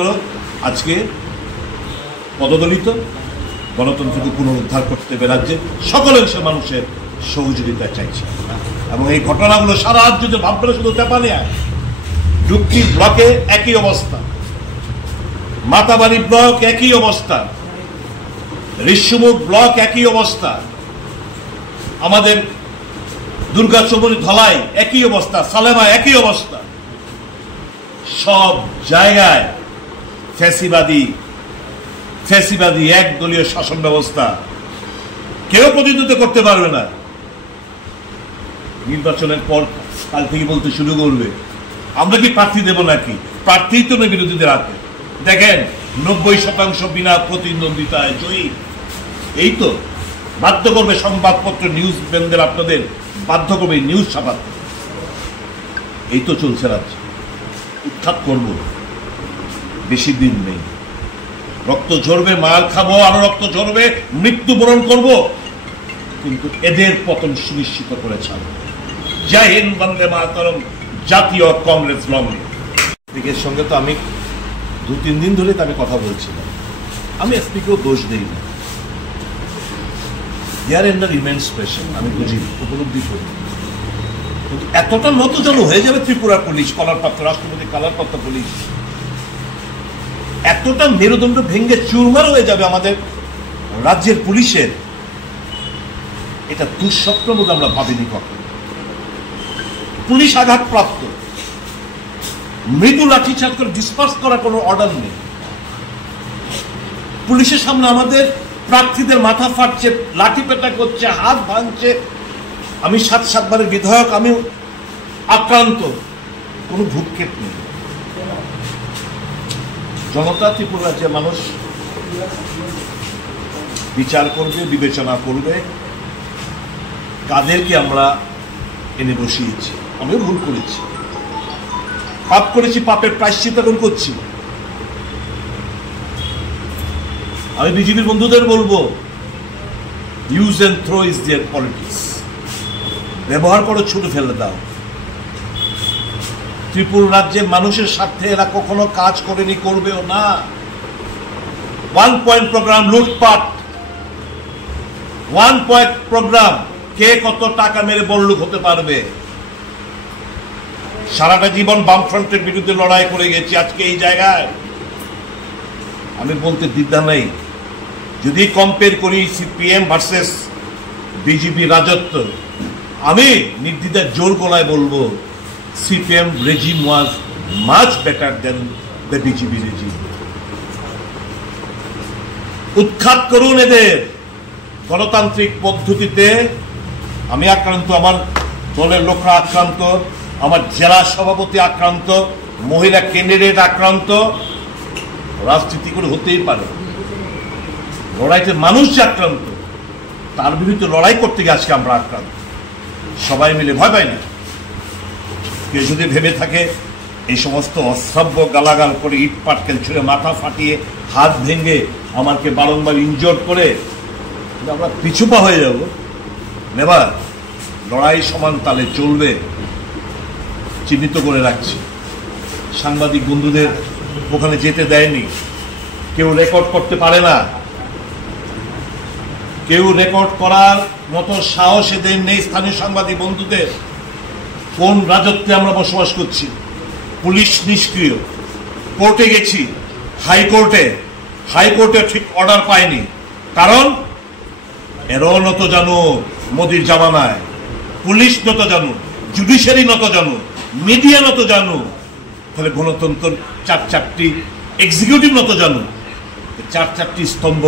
গণতন্ত্র আজকে পদদলিত। গণতন্ত্রকে পুনরুদ্ধার করতে হবে রাজ্যে সকল অংশের মানুষের সহযোগিতা চাইছে এবং এই ঘটনাগুলো সারা রাজ্যে ভাবনা শুধু তেপানিয়া ডুবকি ব্লকে একই অবস্থা, মাতাবাড়ি ব্লক একই অবস্থা, ঋষ্যমুখ ব্লক একই অবস্থা, আমাদের দুর্গাচৌমুহনী ধলাই একই অবস্থা, সালেমা একই অবস্থা। সব জায়গায় ফ্যাসিবাদী একদলীয় শাসন ব্যবস্থা, কেউ প্রতিনিধিত্ব করতে পারবে না। নির্বাচনের পর কাল থেকে বলতে শুরু করবে আমরা কি প্রার্থী দেব নাকি, প্রার্থী তো নয় বিরোধীদের হাতে। দেখেন 90% বিনা প্রতিদ্বন্দ্বিতায় জয়ী। এই তো বাধ্য করবে সংবাদপত্র, নিউজ ব্যান্ডের আপনাদের বাধ্য করবে নিউজ ছাপাতে। এই তো চলছে রাজ্যে। উৎখাত করব, বেশি দিন নেই। রক্ত ঝরবে, মার খাবো, আরো রক্ত ঝরবে, মৃত্যুবরণ করব, কিন্তু এদের পতন সুনিশ্চিত করে ছাড়ব। জয় হিন্দ, বন্দে মাতরম, জাতীয় কংগ্রেস লড়বে। এর সঙ্গে তো আমি 2-3 দিন ধরে আমি কথা বলছিলাম। আমি এসপিকেও দোষ দিই না, দেয়ার আন্ডার ইমেন্স প্রেশার, আমি বুঝি, উপলব্ধি করি। কিন্তু এতটা নতজানু হয়ে যাবে ত্রিপুরা পুলিশ, কলারপ্রাপ্ত রাষ্ট্রপতি কলারপ্রাপ্ত পুলিশ, এতটা মেরুদণ্ড ভেঙে চুরমার হয়ে যাবে আমাদের রাজ্যের পুলিশের, এটা দুঃস্বপ্ন বোধ আমরা ভাবিনি কখন। পুলিশ আঘাতপ্রাপ্ত, মৃদু লাঠিচার্জ করে ডিসপার্স করার কোনো অর্ডার নেই। পুলিশের সামনে আমাদের প্রার্থীদের মাথা ফাটছে, লাঠি পেটা করছে, হাত ভাঙছে। আমি 7-7 বিধায়ক, আমি আক্রান্ত, কোনো ভূক্ষেপ নেই। জনতা ত্রিপুরা রাজ্যে মানুষ বিচার করবে, বিবেচনা করবে কাদেরকে আমরা এনে বসিয়েছি। আমিও ভুল করেছি, পাপ করেছি, পাপের প্রায়শ্চিত্ত করছি। আমি বিজেপির বন্ধুদের বলবো, use and throw is their politics. ব্যবহার করো, ছুটে ফেলে দাও। ত্রিপুরা রাজ্যের মানুষের স্বার্থে এরা কখনো কাজ করেনি, করবেও না। 1 পয়েন্ট প্রোগ্রাম লুটপাট, 1 পয়েন্ট প্রোগ্রাম, কে কত টাকা মেরে বড়লোক হতে পারবে। সারাটা জীবন বামফ্রন্টের বিরুদ্ধে লড়াই করে গেছি, আজকে এই জায়গায় আমি বলতে দ্বিধা নেই। যদি কম্পেয়ার করি সিপিএম ভার্সেস বিজেপি রাজত্ব, আমি নির্দ্বিধায় জোর গলায় বলবো CPM regime was much better then the BJP regime. উৎখাত করুন এদের। গণতান্ত্রিক পদ্ধতিতে আমি আক্রান্ত, আমার দলের লোকরা আক্রান্ত, আমার জেলা সভাপতি আক্রান্ত, মহিলা ক্যান্ডিডেট আক্রান্ত। রাজনীতি করে হতেই পারে, লড়াইতে মানুষ যে আক্রান্ত, তার বিরুদ্ধে লড়াই করতে গিয়ে আজকে আমরা আক্রান্ত। সবাই মিলে ভয় পাই না। কেউ যদি ভেবে থাকে এই সমস্ত অশ্রাব্য গালাগাল করে, ইট পাটকেল ছুঁড়ে, মাথা ফাটিয়ে, হাত ভেঙে, আমাকে বারংবার ইনজোর করে আমরা পিছুপা হয়ে যাব, নেবার। লড়াই সমান তালে চলবে, চিহ্নিত করে রাখছি। সাংবাদিক বন্ধুদের ওখানে যেতে দেয়নি, কেউ রেকর্ড করতে পারে না, কেউ রেকর্ড করার মতো সাহস এদের নেই স্থানীয় সাংবাদিক বন্ধুদের। কোন রাজত্বে আমরা বসবাস করছি? পুলিশ নিষ্ক্রিয়। কোর্টে গেছি, হাইকোর্টে ঠিক অর্ডার পায়নি, কারণ এরও নত জানো মোদির জামানায়, পুলিশ নত জানো, জুডিশিয়ারি নত জানো, মিডিয়া নত জানো, তাহলে গণতন্ত্র 4-4টি এক্সিকিউটিভ নত জানো, 4-4টি স্তম্ভ